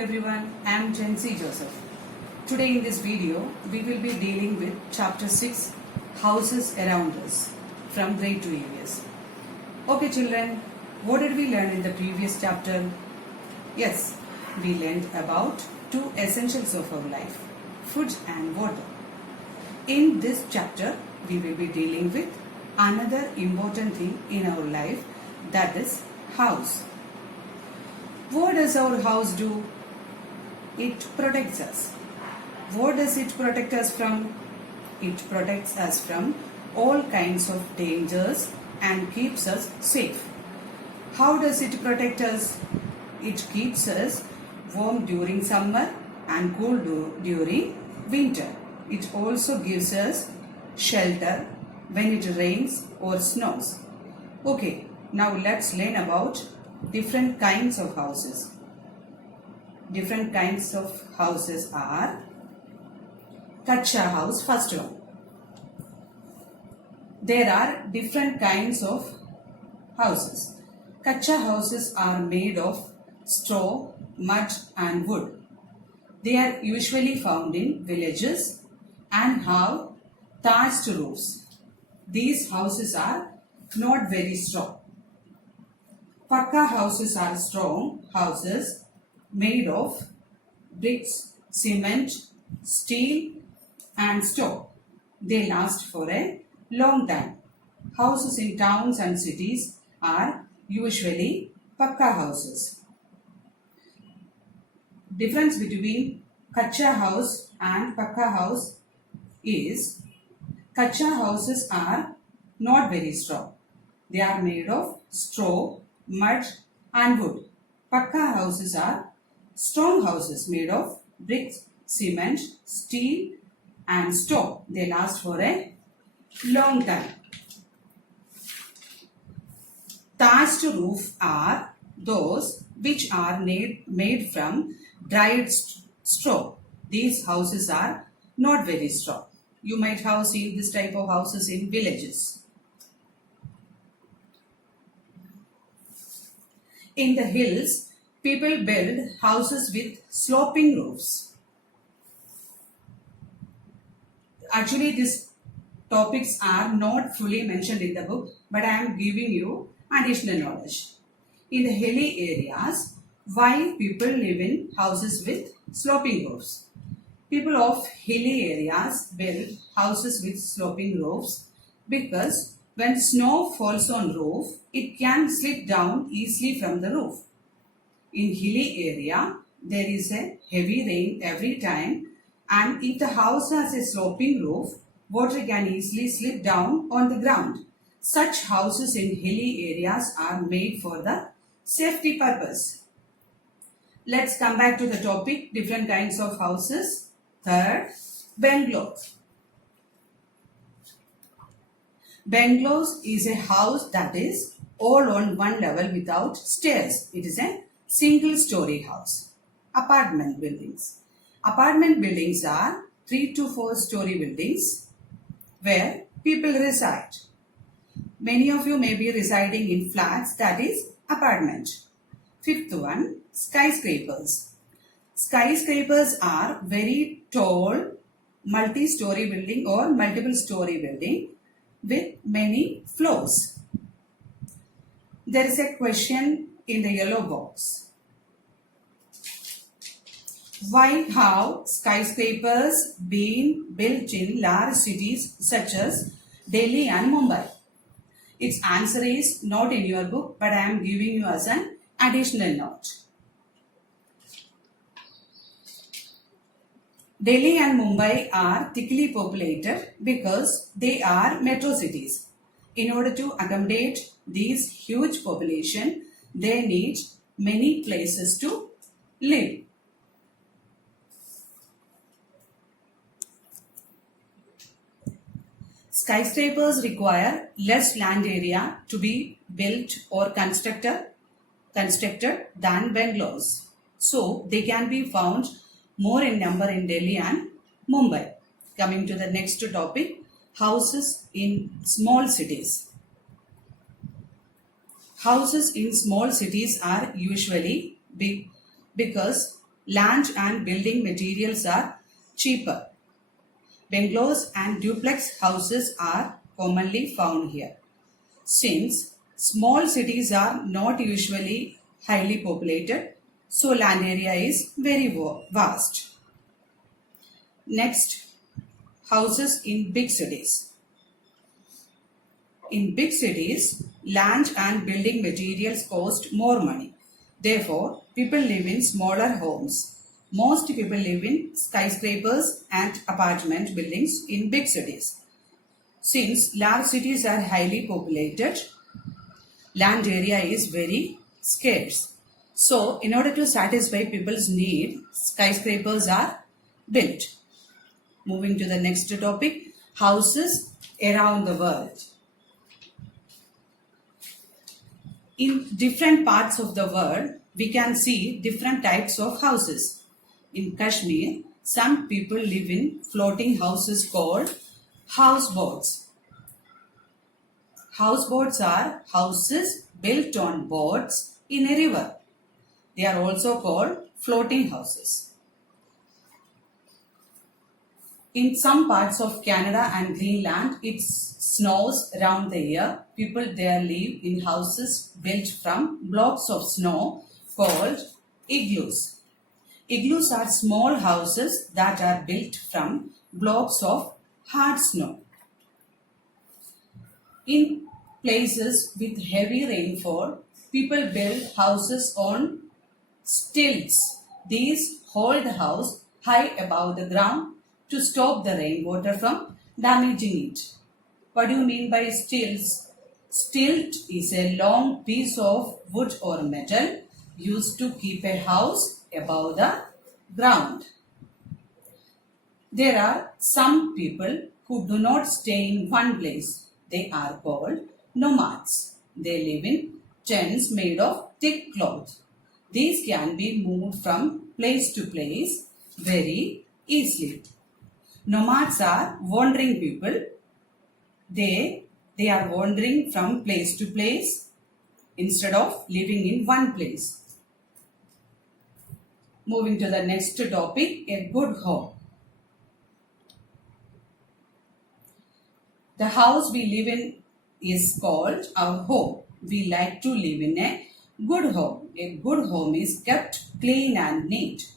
everyone, I am Jency Joseph. Today in this video, we will be dealing with chapter 6, Houses Around Us from grade 2 EVS. Okay children, what did we learn in the previous chapter? Yes, we learned about two essentials of our life, food and water. In this chapter, we will be dealing with another important thing in our life, that is house. What does our house do? It protects us. What does it protect us from? It protects us from all kinds of dangers and keeps us safe. How does it protect us? It keeps us warm during summer and cool during winter. It also gives us shelter when it rains or snows. Okay, now let's learn about different kinds of houses. Different kinds of houses are Kacha house, first one. There are different kinds of houses. Kacha houses are made of straw, mud and wood. They are usually found in villages and have thatched roofs. These houses are not very strong. Pakka houses are strong houses made of bricks, cement, steel and stone. They last for a long time. Houses in towns and cities are usually Pakka houses. Difference between Kacha house and Pakka house is Kacha houses are not very strong. They are made of straw, mud and wood. Pakka houses are strong houses made of bricks, cement, steel and stone. They last for a long time. Thatched roof are those which are made from dried straw. These houses are not very strong. You might have seen this type of houses in villages. In the hills, people build houses with sloping roofs. Actually, these topics are not fully mentioned in the book, but I am giving you additional knowledge. In the hilly areas, why people live in houses with sloping roofs? People of hilly areas build houses with sloping roofs because when snow falls on roof, it can slip down easily from the roof. In hilly area, there is a heavy rain every time, and if the house has a sloping roof, water can easily slip down on the ground. Such houses in hilly areas are made for the safety purpose. Let's come back to the topic, different kinds of houses. Third, bungalows. Bungalows is a house that is all on one level without stairs. It is a single story house. Apartment buildings. Apartment buildings are 3 to 4 story buildings where people reside. Many of you may be residing in flats, that is apartment. Fifth one, skyscrapers. Skyscrapers are very tall multi-story building or multiple story building with many floors. There is a question in the yellow box. Why have skyscrapers been built in large cities such as Delhi and Mumbai? Its answer is not in your book, but I am giving you as an additional note. Delhi and Mumbai are thickly populated because they are metro cities. In order to accommodate these huge population, they need many places to live. Skyscrapers require less land area to be built or constructed than bungalows. So they can be found more in number in Delhi and Mumbai. Coming to the next topic, houses in small cities. Houses in small cities are usually big because land and building materials are cheaper. Bungalows and duplex houses are commonly found here. Since small cities are not usually highly populated, so land area is very vast. Next, houses in big cities. In big cities, land and building materials cost more money. Therefore, people live in smaller homes. Most people live in skyscrapers and apartment buildings in big cities. Since large cities are highly populated, land area is very scarce. So, in order to satisfy people's need, skyscrapers are built. Moving to the next topic, houses around the world. In different parts of the world, we can see different types of houses. In Kashmir, some people live in floating houses called houseboats. Houseboats are houses built on boats in a river. They are also called floating houses. In some parts of Canada and Greenland, it snows around the year. People there live in houses built from blocks of snow called igloos. Igloos are small houses that are built from blocks of hard snow. In places with heavy rainfall, people build houses on stilts. These hold the house high above the ground to stop the rainwater from damaging it. What do you mean by stilts? Stilt is a long piece of wood or metal used to keep a house above the ground. There are some people who do not stay in one place. They are called nomads. They live in tents made of thick cloth. These can be moved from place to place very easily. Nomads are wandering people. They are wandering from place to place instead of living in one place. Moving to the next topic, a good home. The house we live in is called our home. We like to live in a good home. A good home is kept clean and neat.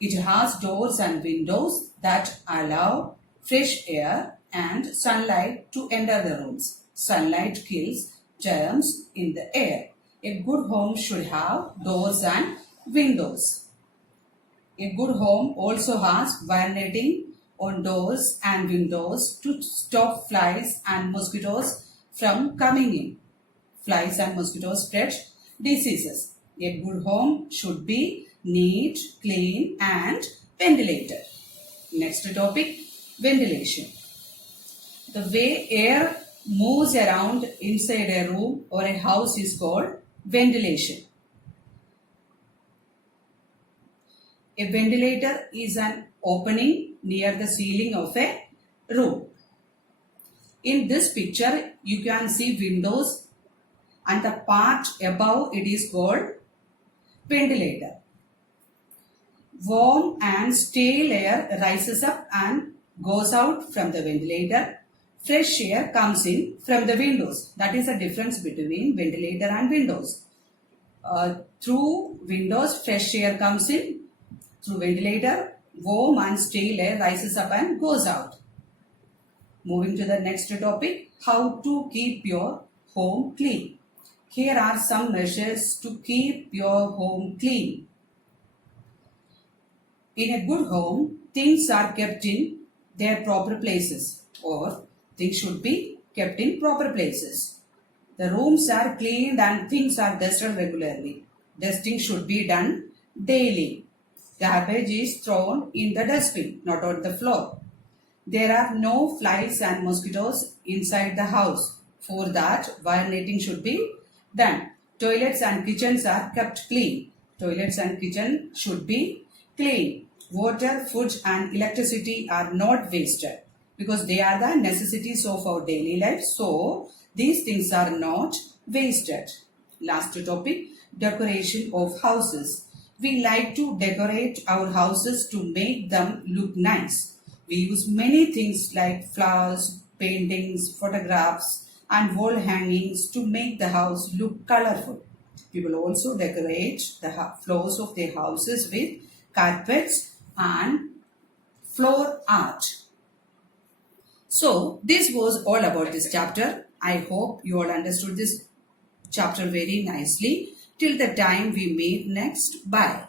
It has doors and windows that allow fresh air and sunlight to enter the rooms. Sunlight kills germs in the air. A good home should have doors and windows. A good home also has wire netting on doors and windows to stop flies and mosquitoes from coming in. Flies and mosquitoes spread diseases. A good home should be neat, clean and ventilated. Next topic, ventilation. The way air moves around inside a room or a house is called ventilation. A ventilator is an opening near the ceiling of a room. In this picture, you can see windows and the part above it is called ventilator. Warm and stale air rises up and goes out from the ventilator. Fresh air comes in from the windows. That is the difference between ventilator and windows. Through windows, fresh air comes in. Through ventilator, warm and stale air rises up and goes out. Moving to the next topic, how to keep your home clean. Here are some measures to keep your home clean. In a good home, things are kept in their proper places, or things should be kept in proper places. The rooms are cleaned and things are dusted regularly. Dusting should be done daily. Garbage is thrown in the dustbin, not on the floor. There are no flies and mosquitoes inside the house. For that, wire netting should be done. Toilets and kitchens are kept clean. Toilets and kitchen should be clean. Water, food and electricity are not wasted because they are the necessities of our daily life. So, these things are not wasted. Last topic, decoration of houses. We like to decorate our houses to make them look nice. We use many things like flowers, paintings, photographs, and wall hangings to make the house look colorful. People also decorate the floors of their houses with carpets and floor art. So, this was all about this chapter. I hope you all understood this chapter very nicely. Till the time we meet next, bye.